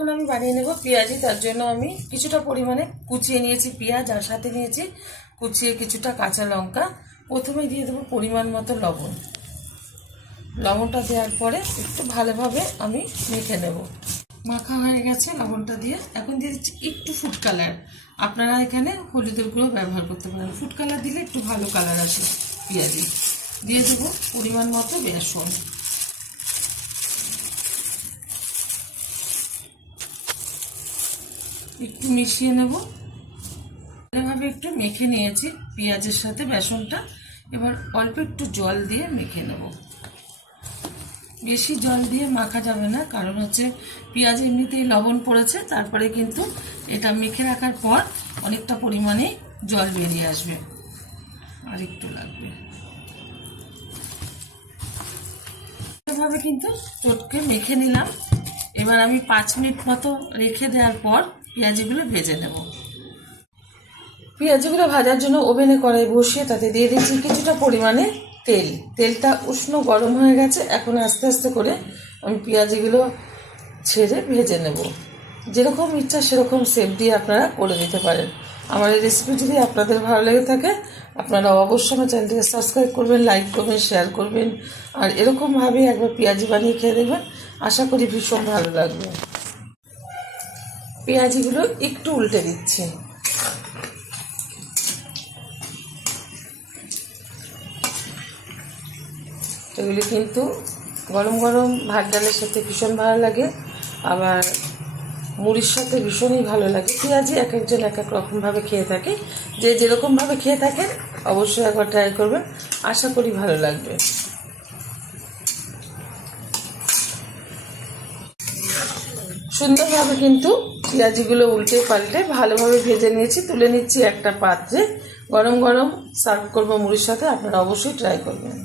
এখন আমি বানিয়ে নেব পেঁয়াজি। তার জন্য আমি কিছুটা পরিমাণে কুচিয়ে নিয়েছি পেঁয়াজ, আর সাথে নিয়েছি কুচিয়ে কিছুটা কাঁচা লঙ্কা। প্রথমে দিয়ে দেবো পরিমাণ মতো লবণ। লবণটা দেওয়ার পরে একটু ভালোভাবে আমি মেখে নেব। মাখা হয়ে গেছে লবণটা দিয়ে। এখন দিয়ে দিচ্ছি একটু ফুড কালার। আপনারা এখানে হলুদের গুঁড়ো ব্যবহার করতে পারেন। ফুড কালার দিলে একটু ভালো কালার আসে পেঁয়াজি। দিয়ে দেবো পরিমাণ মতো বেসন। একটু মিশিয়ে নেব। এভাবে একটু মেখে নিয়েছি পেঁয়াজের সাথে বেসনটা। এবার অল্প একটু জল দিয়ে মেখে নেব। বেশি জল দিয়ে মাখা যাবে না, কারণ হচ্ছে পেঁয়াজ এমনিতেই লবণ পড়েছে, তারপরে কিন্তু এটা মেখে রাখার পর অনেকটা পরিমাণে জল বেরিয়ে আসবে, আর একটু লাগবে। এভাবে কিন্তু চটকে মেখে নিলাম। এবার আমি 5 মিনিট মতো রেখে দেওয়ার পর পেঁয়াজগুলো ভেজে নেব। পেঁয়াজগুলো ভাজার জন্য ওভেনে কড়াই বসিয়ে তাতে দিয়ে দিচ্ছি কিছুটা পরিমাণে তেল। তেলটা উষ্ণ গরম হয়ে গেছে। এখন আস্তে আস্তে করে আমি পেঁয়াজগুলো ছেড়ে ভেজে নেব। যেরকম ইচ্ছা সেরকম শেপ দিয়ে আপনারা করে নিতে পারেন। আমার এই রেসিপি যদি আপনাদের ভালো লেগে থাকে, আপনারা অবশ্যই আমার চ্যানেলটিকে সাবস্ক্রাইব করবেন, লাইক করবেন, শেয়ার করবেন। আর এরকমভাবে একবার পেঁয়াজি বানিয়ে খেয়ে দেখবেন, আশা করি ভীষণ ভালো লাগবে। পেঁয়াজিগুলো একটু উল্টে দিচ্ছি। এগুলি কিন্তু গরম গরম ভাত ডালের সাথে ভীষণ ভালো লাগে, আবার মুড়ির সাথে ভীষণই ভালো লাগে। পেঁয়াজি এক একজন এক এক রকমভাবে খেয়ে থাকে। যে যেরকমভাবে খেয়ে থাকেন অবশ্যই একবার ট্রাই করবেন, আশা করি ভালো লাগবে। সুন্দরভাবে কিন্তু পেঁয়াজিগুলো উল্টে পাল্টে ভালোভাবে ভেজে নিয়েছি। তুলে নিচ্ছি একটা পাত্রে। গরম গরম সার্ভ করবো মুড়ির সাথে। আপনারা অবশ্যই ট্রাই করবেন।